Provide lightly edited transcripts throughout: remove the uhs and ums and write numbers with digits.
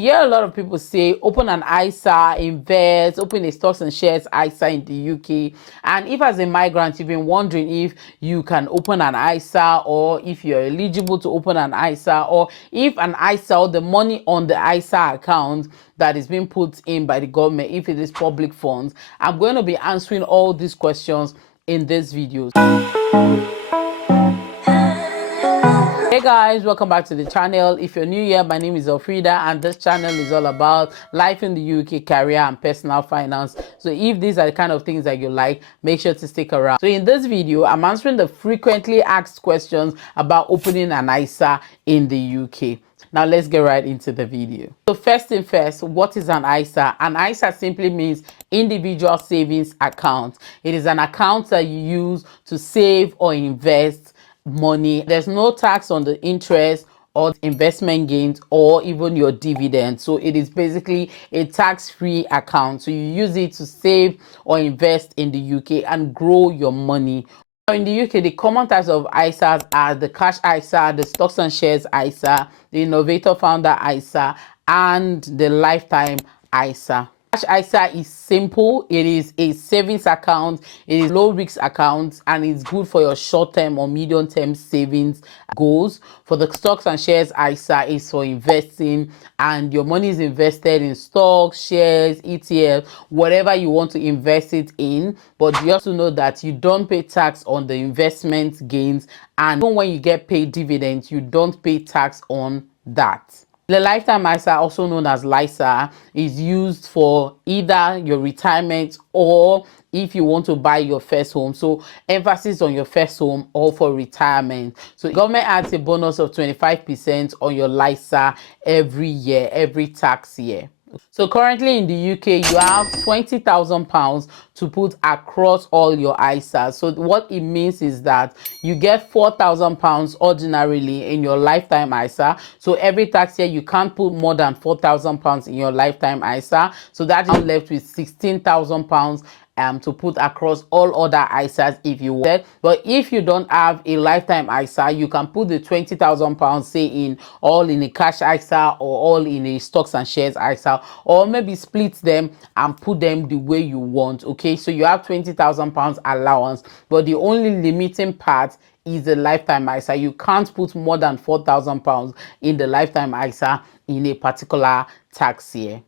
Yeah, a lot of people say open an ISA, invest, open a stocks and shares ISA in the UK. And if as a migrant, you've been wondering if you can open an ISA or if you're eligible to open an ISA, or if an ISA or the money on the ISA account that is being put in by the government, if it is public funds, I'm going to be answering all these questions in this video. Hey guys, welcome back to the channel. If you're new here, my name is Elfrida and this channel is all about life in the UK, career and personal finance. So if these are the kind of things that you like, make sure to stick around. So in this video, I'm answering the frequently asked questions about opening an ISA in the UK. Now let's get right into the video. So first thing first, what is an ISA? An ISA simply means individual savings account. It is an account that you use to save or invest money. There's no tax on the interest or investment gains or even your dividends. So it is basically a tax-free account. So you use it to save or invest in the UK and grow your money. In the UK, the common types of ISAs are the cash ISA, the stocks and shares ISA, the innovator founder ISA, and the lifetime ISA. Cash ISA is simple. It is a savings account. It is low risk account and it's good for your short term or medium term savings goals. For the stocks and shares ISA is for investing, and your money is invested in stocks, shares, ETF, whatever you want to invest it in. But you also know that you don't pay tax on the investment gains, and even when you get paid dividends, you don't pay tax on that. The lifetime ISA, also known as LISA, is used for either your retirement or if you want to buy your first home. So emphasis on your first home or for retirement. So the government adds a bonus of 25% on your LISA every year, every tax year. So currently in the UK, you have £20,000 to put across all your ISAs. So what it means is that you get £4,000 ordinarily in your lifetime ISA. So every tax year, you can't put more than £4,000 in your lifetime ISA. So that is left with £16,000 to put across all other ISAs if you want. But if you don't have a lifetime ISA, you can put the £20,000 say in all in a cash ISA or all in a stocks and shares ISA, or maybe split them and put them the way you want. Okay, so you have £20,000 allowance, but the only limiting part is the lifetime ISA. You can't put more than £4,000 in the lifetime ISA in a particular tax year.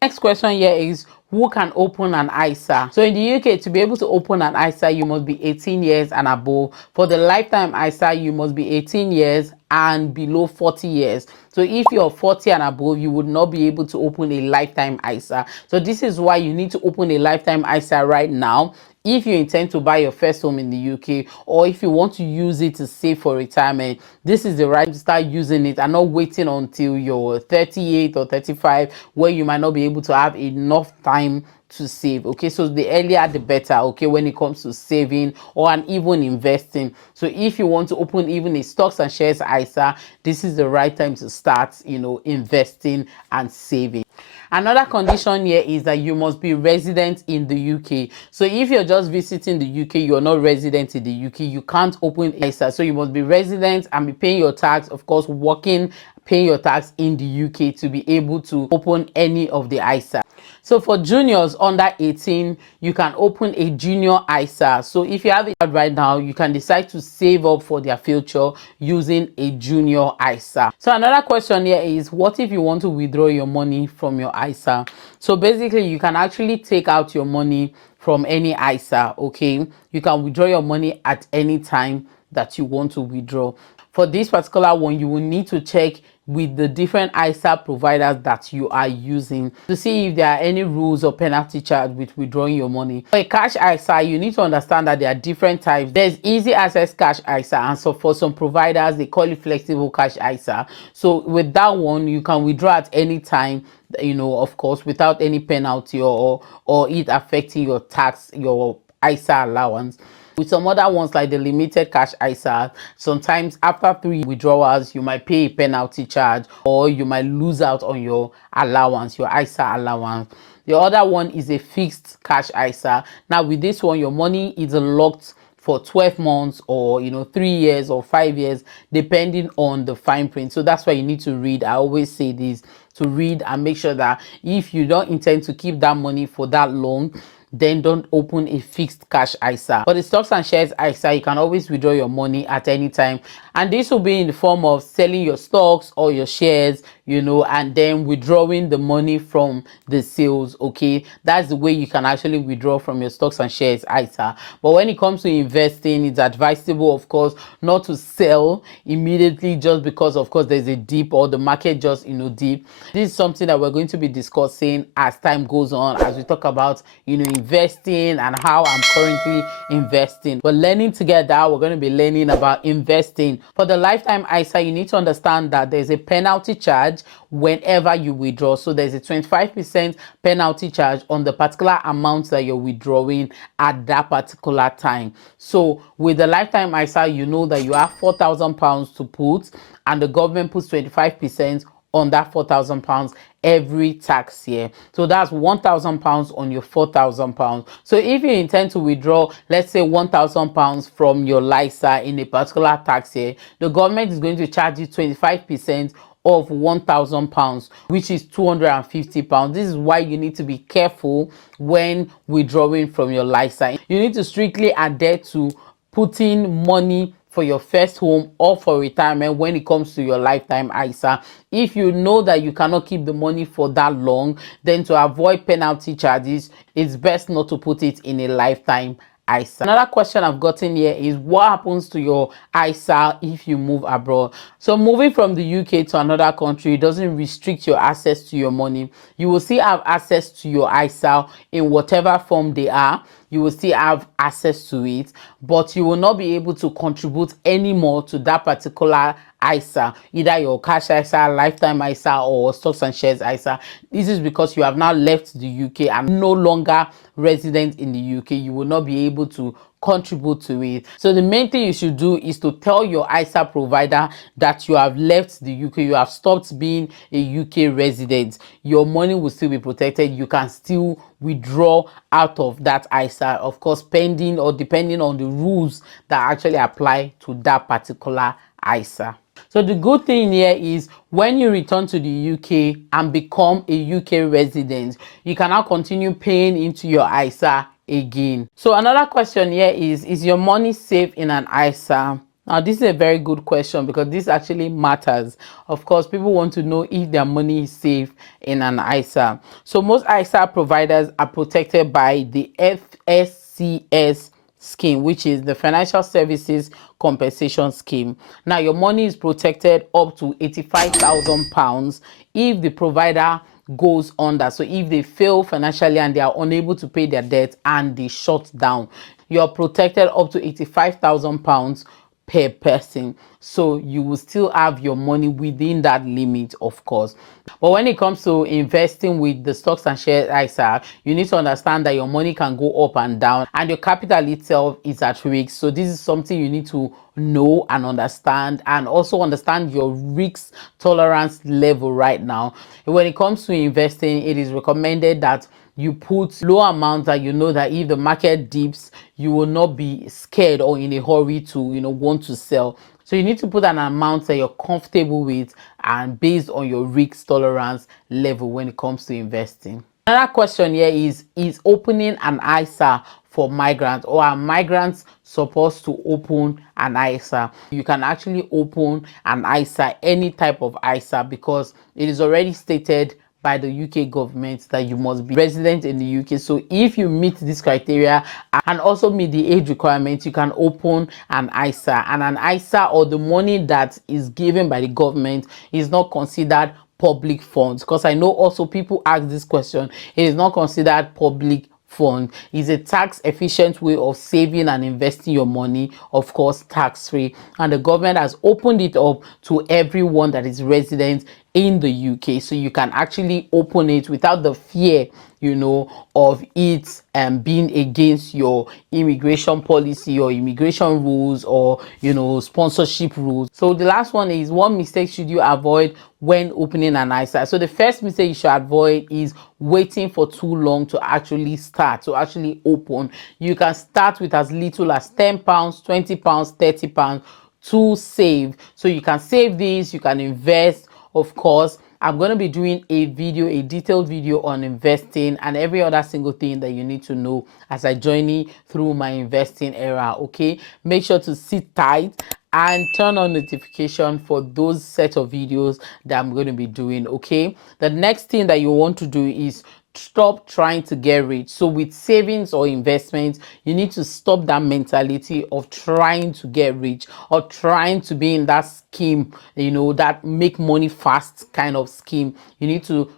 Next question here is, who can open an ISA? So in the UK, to be able to open an ISA, you must be 18 years and above. For the lifetime ISA, you must be 18 years and below 40 years. So if you're 40 and above, you would not be able to open a lifetime ISA. So this is why you need to open a lifetime ISA right now. If you intend to buy your first home in the UK, or if you want to use it to save for retirement, this is the right time to start using it and not waiting until you're 38 or 35, where you might not be able to have enough time to save. Okay, so the earlier the better, okay, when it comes to saving or even investing. So if you want to open even a stocks and shares ISA, this is the right time to start, investing and saving. Another condition here is that you must be resident in the UK. So if you're just visiting the UK, you're not resident in the UK, you can't open ISA. So you must be resident and be paying your tax, of course, working, paying your tax in the UK to be able to open any of the ISA. So for juniors under 18, you can open a junior ISA. So if you have it right now, you can decide to save up for their future using a junior ISA. So another question here is, what if you want to withdraw your money from your ISA? So basically, you can actually take out your money from any ISA, okay? You can withdraw your money at any time that you want to withdraw. For this particular one, you will need to check with the different ISA providers that you are using to see if there are any rules or penalty charge with withdrawing your money. For a cash ISA, you need to understand that there are different types. There's easy access cash ISA, and so for some providers, they call it flexible cash ISA. So with that one, you can withdraw at any time, of course, without any penalty or it affecting your tax, your ISA allowance. With some other ones like the limited cash ISA, sometimes after 3 withdrawals, you might pay a penalty charge or you might lose out on your allowance, your ISA allowance. The other one is a fixed cash ISA. Now with this one, your money is locked for 12 months or 3 years or 5 years, depending on the fine print. So that's why you need to read. I always say this, to read and make sure that if you don't intend to keep that money for that long, then don't open a fixed cash ISA. For the stocks and shares ISA, you can always withdraw your money at any time, and this will be in the form of selling your stocks or your shares, and then withdrawing the money from the sales. Okay, that's the way you can actually withdraw from your stocks and shares ISA. But when it comes to investing, it's advisable, of course, not to sell immediately just because, of course, there's a dip or the market just dip. This is something that we're going to be discussing as time goes on, as we talk about investing and how I'm currently investing. We're learning together. We're going to be learning about investing. For the lifetime ISA, you need to understand that there's a penalty charge whenever you withdraw. So there's a 25% penalty charge on the particular amount that you're withdrawing at that particular time. So with the lifetime ISA, you know that you have £4,000 to put, and the government puts 25% on that £4,000 every tax year. So that's £1,000 on your £4,000. So if you intend to withdraw, let's say £1,000 from your LISA in a particular tax year, the government is going to charge you 25% of £1,000, which is £250. This is why you need to be careful when withdrawing from your LISA. You need to strictly adhere to putting money for your first home or for retirement when it comes to your lifetime ISA. If you know that you cannot keep the money for that long, then to avoid penalty charges, it's best not to put it in a lifetime ISA. Another question I've gotten here is, what happens to your ISA if you move abroad? So moving from the UK to another country doesn't restrict your access to your money. You will still have access to your ISA in whatever form they are. You will still have access to it, but you will not be able to contribute any more to that particular ISA, either your cash ISA, lifetime ISA, or stocks and shares ISA. This is because you have now left the UK and no longer resident in the UK. You will not be able to contribute to it. So the main thing you should do is to tell your ISA provider that you have left the UK, you have stopped being a UK resident. Your money will still be protected. You can still withdraw out of that ISA, of course, pending or depending on the rules that actually apply to that particular ISA. So the good thing here is when you return to the UK and become a UK resident, you can now continue paying into your ISA again. So another question here is your money safe in an ISA? Now, this is a very good question because this actually matters. Of course, people want to know if their money is safe in an ISA. So most ISA providers are protected by the FSCS scheme, which is the Financial Services Compensation Scheme. Now, your money is protected up to £85,000 if the provider goes under. So if they fail financially and they are unable to pay their debt and they shut down, you're protected up to £85,000 per person. So you will still have your money within that limit, of course. But when it comes to investing with the stocks and shares ISA, you need to understand that your money can go up and down and your capital itself is at risk. So this is something you need to know and understand, and also understand your risk tolerance level right now. When it comes to investing, it is recommended that you put low amounts that you know that if the market dips, you will not be scared or in a hurry to want to sell. So you need to put an amount that you're comfortable with and based on your risk tolerance level when it comes to investing. Another question here is opening an ISA for migrants, or are migrants supposed to open an ISA? You can actually open an ISA, any type of ISA, because it is already stated by the UK government that you must be resident in the UK. So if you meet this criteria and also meet the age requirements, you can open an ISA. And an ISA, or the money that is given by the government, is not considered public funds, because I know also people ask this question. It is not considered public fund. Is a tax efficient way of saving and investing your money, of course tax free, and the government has opened it up to everyone that is resident in the UK. So you can actually open it without the fear of it being against your immigration policy or immigration rules or sponsorship rules. So the last one is, what mistake should you avoid when opening an ISA? So the first mistake you should avoid is waiting for too long to actually start, to actually open. You can start with as little as £10, £20, £30 to save. So you can save this, you can invest, of course, I'm going to be doing a detailed video on investing and every other single thing that you need to know as I journey through my investing era. Okay, make sure to sit tight and turn on notification for those set of videos that I'm going to be doing. Okay, the next thing that you want to do is stop trying to get rich. So with savings or investments, you need to stop that mentality of trying to get rich or trying to be in that scheme, that make money fast kind of scheme. You need to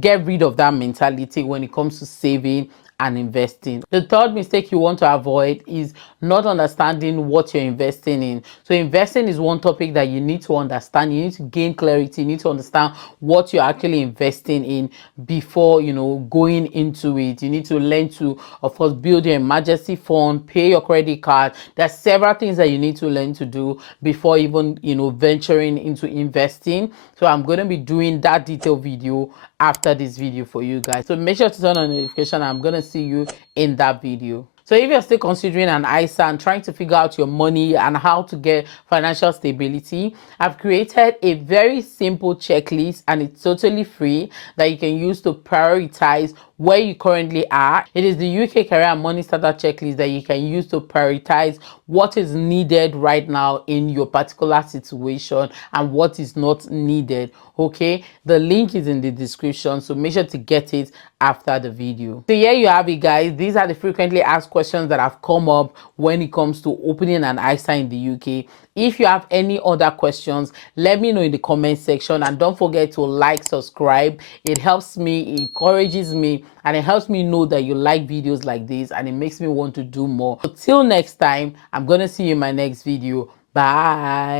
get rid of that mentality when it comes to saving and investing. The third mistake you want to avoid is not understanding what you're investing in. So investing is one topic that you need to understand. You need to gain clarity. You need to understand what you're actually investing in before, going into it. You need to learn to, of course, build your emergency fund, pay your credit card. There's several things that you need to learn to do before even, venturing into investing. So I'm going to be doing that detailed video after this video for you guys. So make sure to turn on notification. I'm going to see you in that video. So if you're still considering an ISA and trying to figure out your money and how to get financial stability, I've created a very simple checklist and it's totally free that you can use to prioritize where you currently are. It is the UK Career and Money Starter checklist that you can use to prioritize what is needed right now in your particular situation and what is not needed. Okay, the link is in the description, so make sure to get it after the video. So here you have it, guys. These are the frequently asked questions that have come up when it comes to opening an ISA in the UK. If you have any other questions, let me know in the comment section, and don't forget to like, subscribe. It helps me, it encourages me, and it helps me know that you like videos like this, and it makes me want to do more. So till next time, I'm gonna see you in my next video. Bye.